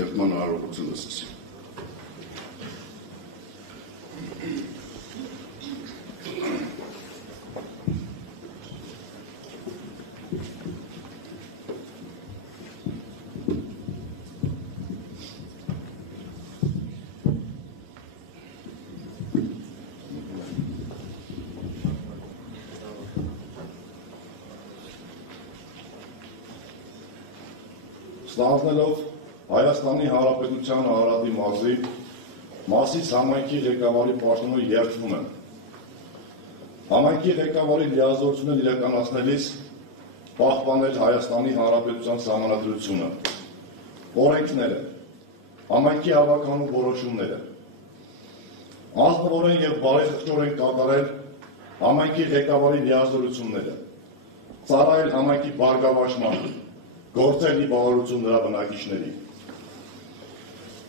երթման արարողությունը սկսի։ Ստանձնելով Հայաստանի Հանրապետության Արարատի մարզի Մասիս համայնքի ղեկավարի պաշտոնը երդվում եմ։ Համայնքի ղեկավարի լիազորությունն իրականացնելիս պահպանել Հայաստանի Հանրապետության սահմանադրությունը, օրենքները, համայնքի հավաքանու որոշումները, ազնվորեն և բարեխղճորեն կատարել համայնքի ղեկավարի լիազորությունները, ծառայել համայնքի բարգավաճմանը, գործել իբաղարություն նրա բնակիչների։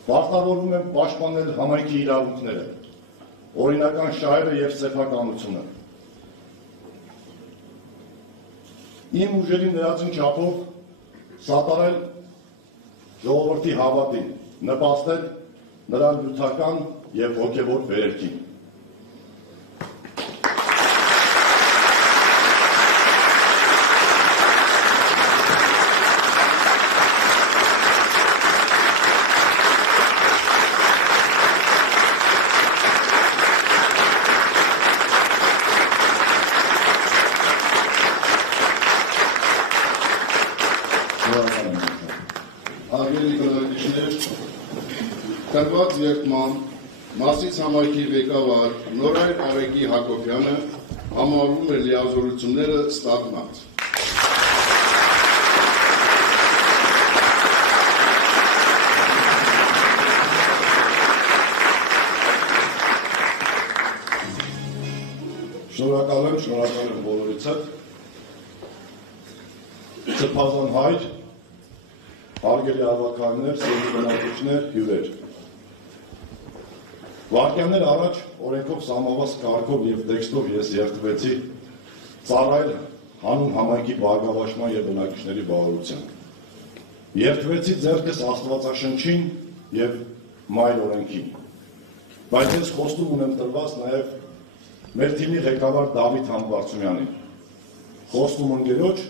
Պարտավորվում եմ պաշտպանել համայնքի իրավունքները, օրինական շահերը և սեփականությունը։ Իմ ուժերի ներածին չափով սատարել ժողովրդի հավատին, նպաստել նրա նյութական և հոգևոր վերելքին։ Տրված երդման Մասիս համայնքի ղեկավար Նորայր Արեգի Հակոբյանը համարում է լիազորությունները ստանձնած։ Շնորհակալ եմ բոլորիցս։ Սրբազան հայր, հարգելի հավաքարներ, սիրելի բնակիչներ, հյուրեր։ Վայրկյաններ առաջ օրենքով սահմանված կարգով և տեքստով ես երդվեցի ծառայել հանուն համայնքի բարգավաճման և բնակիչների բարօրության։ Երդվեցի ձեռքս Աստվածաշնչին և մայր օրենքին։ Բայց ես խոստում ունեմ տրված նաև մեր թիմի ղեկավար Դավիթ Համբարձումյանին։ Խոստում ընկերոջ,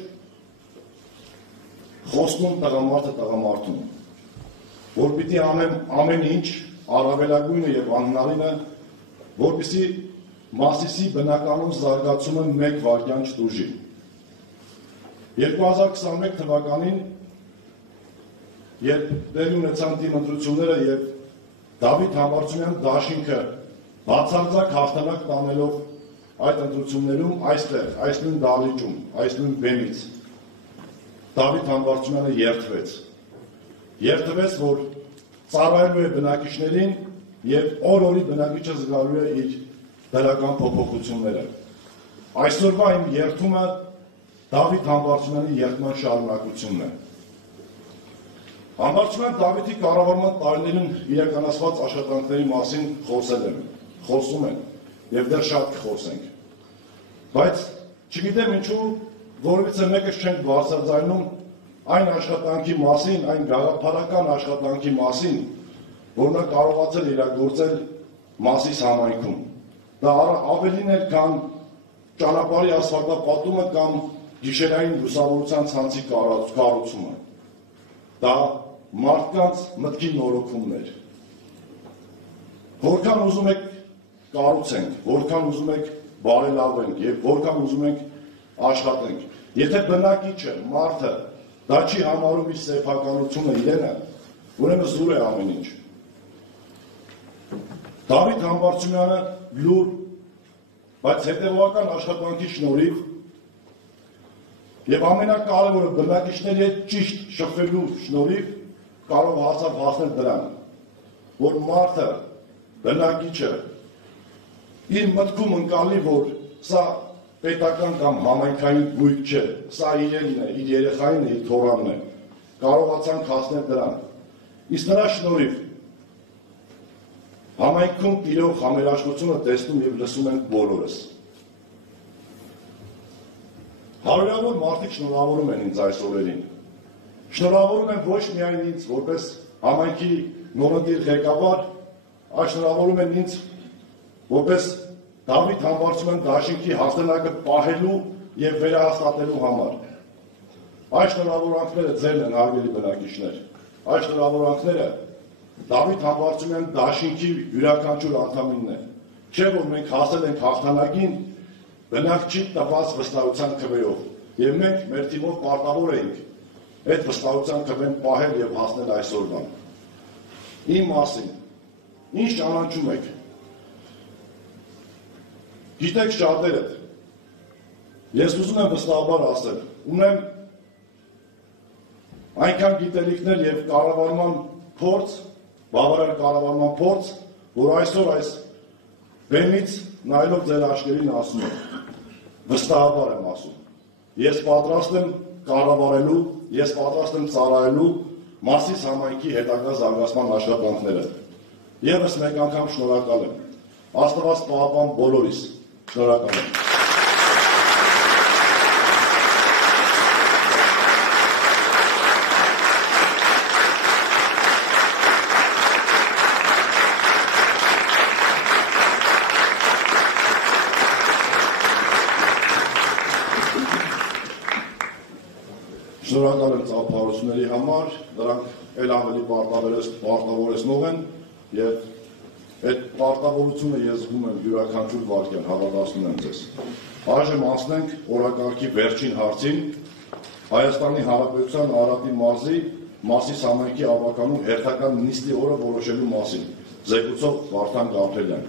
խոստում տղամարդը տղամարդուն, որ պիտի անեմ ամեն ինչ առավելագույնը և անհնարինը, որպեսզի Մասիսի բնականոն զարգացումը մեկ վայրկյան չտուժի։ 2021 թվականին, երբ տեղի ունեցան թիմ ընտրությունները և Դավիթ Համբարձումյան դաշինքը բացարձակ հաղթանակ տանելով այդ ընտրություններում այստեղ, այս նույն դահլիճում, այս նույն բեմից Դավիթ Համբարձումյանը երդվեց, որ ծառայելու է բնակիչներին և օր-օրի բնակիչը զգալու է իր դրական փոփոխությունները։ Այսօրվա իմ երդումը Դավիթ Համբարձումյանի երդման շարունակությունն է։ Համբարձումյան Դավիթի կառավարման տարիներին իրականացված աշխատանքների մասին խոսում եմ և դեռ շատ կխոսենք։ Բայց չգիտեմ ինչու որևիցե մեկս չենք բարձրաձայնում այն աշխատանքի մասին, այն գաղափարական աշխատանքի մասին, որ նա կարողացել իրագործել Մասիս համայնքում։ Դա ավելին էր, քան ճանապարհի ասֆալտապատումը կամ գիշերային լուսավորության ցանցի կառուցումը։ Դա մարդկանց մտքի նորոգումն էր։ Որքան ուզում եք կառուցենք, որքան ուզում եք բարելավենք և որքան ուզում եք աշխատենք, եթե բնակիչը, մարդը դա չի համարում իր սեփականությունը իրենը, ուրեմն զուր է ամեն ինչ։ Դավիթ Համբարձումյանը լուր, բայց հետևողական աշխատանքի շնորհիվ և ամենակարևորը բնակիչների հետ ճիշտ շփվելու շնորհիվ կարողացավ հասնել դրան, որ մարդը, բնակիչը իր մտքում ընկալի, որ սա պետական կամ համայնքային գույք չէ, սա իրենն է, իր երեխային է, իր թոռանն է, կարողացանք հասնել դրան։ Իսկ նրա շնորհիվ համայնքում տիրող համերաշխությունը տեսնում և լսում ենք բոլորս։ Հարյուրավոր մարդիկ շնորհավորում են ինձ այս օրերին։ Շնորհավորում եմ ոչ միայն ինձ, որպես համայնքի նորընտիր ղեկավար, այլ շնորհավորում եմ ինձ, որպես Դավիթ Համբարձումյան դաշինքի հաղթանակը պահելու եւ վերահաստատելու համար։ Այս շնորհավորանքները ձերն են, հարգելի բնակիչներ։ Այս շնորհավորանքները Դավիթ Համբարձումյան դաշինքի յուրաքանչյուր անդամինն է։ Չէ՞ որ մենք հասել ենք հաղթանակին բնակ չի տված վստահության քվեով, եւ մենք մեր թիմով պարտավոր էինք այդ վստահության քվեն պահել եւ հասնել այսօրվան։ Իմ մասին ինչ ճանաչում եք։ Գիտեք շատերդ, ես ուզում եմ վստահաբար ասել, ունեմ այնքան գիտելիքներ եւ կառավարման փորձ, բավարար կառավարման փորձ, որ այսօր այս բեմից նայելով ձեր աչքերին ասում եմ, վստահաբար եմ ասում, ես պատրաստ եմ կառավարելու, ես պատրաստ եմ ծառայելու Մասիս համայնքի հետագա զարգացման աշխատանքները։ Եվս մեկ անգամ շնորհակալ եմ։ Աստված պահապան բոլորիս։ Շնորհակալ եմ։ Շնորհակալ եմ ծափարությունների համար, դրանք էլ ավելի պարտավորեցնող են եւ այդ պարտավորությունը ես զգում եմ յուրաքանչյուր վայրկյան, հավատացնում եմ ձեզ։ Այժմ անցնենք օրակարգի վերջին հարցին, Հայաստանի Հանրապետության Արարատի մարզի Մասիս համայնքի ավականու հերթական նիստի օրը որոշելու մասին։ Զեկուցող Վարդան Գաբրելյան։